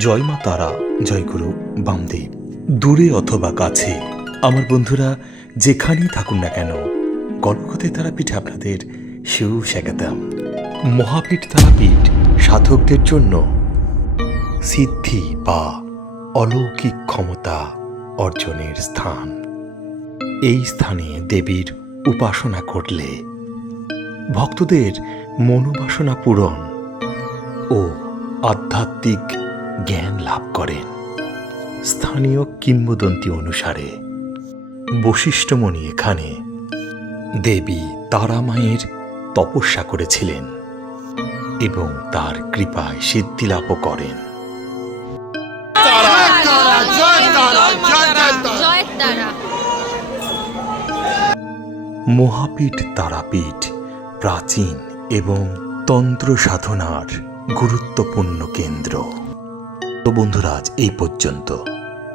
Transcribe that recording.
জয় মা তারা, জয় গুরু বামদেব। দূরে অথবা কাছে আমার বন্ধুরা যেখানেই থাকুন না কেন, গল্পকথে তারাপীঠে আপনাদের স্বাগতম। মহাপীঠ তারাপীঠ সাধকদের জন্য সিদ্ধি বা অলৌকিক ক্ষমতা অর্জনের স্থান। এই স্থানে দেবীর উপাসনা করলে ভক্তদের মনোবাসনা পূরণ ও আধ্যাত্মিক জ্ঞান লাভ করেন। স্থানীয় কিংবদন্তি অনুসারে বশিষ্ঠমণি এখানে দেবী তারা মায়ের তপস্যা করেছিলেন এবং তার কৃপায় সিদ্ধিলাভও করেন। মহাপীঠ তারাপীঠ প্রাচীন এবং তন্ত্র সাধনার গুরুত্বপূর্ণ কেন্দ্র। তো বন্ধুরা, আজ এই পর্যন্ত।